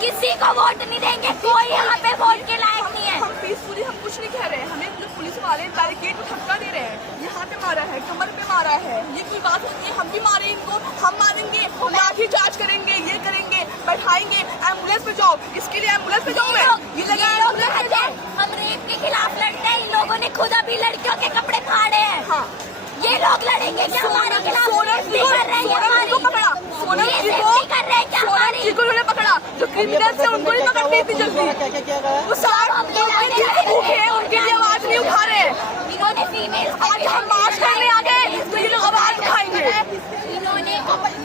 किसी को वोट नहीं देंगे, कोई यहाँ पे वोट के लायक नहीं है। हम पीसफुली हम कुछ नहीं कह रहे हैं, हमें पुलिस वाले बैरिकेड को धक्का दे रहे हैं, यहाँ पे मारा है, कमर पे मारा है, ये कोई बात होती है? हम भी मारे इनको, हम मारेंगे, लाठी चार्ज करेंगे, ये करेंगे, बैठाएंगे, एम्बुलेंस पे जाओ, इसके लिए एम्बुलेंस पे जाओ मैं, ये लगा एम्बुलेंस पे जाओ। हम रेप के खिलाफ लड़ते हैं, इन लोगों ने खुद अभी लड़कियों के कपड़े फाड़े हैं। हाँ, ये लोग लड़ेंगे क्या हमारे खिलाफ? सोनम सेफ्टी कर रहे हैं हमारी। को पकड़ा, सोनम ये जी सेफ्टी कर रहे हैं क्या हमारी? जी को उन्होंने पकड़ा, जो क्रिमिनल से उनको नहीं पकड़ते इतनी जल्दी। क्या किया गया है? वो साथ जो भूखे हैं उनके लिए आवाज नहीं उठा रहे। इन्होंने फीमेल आज हम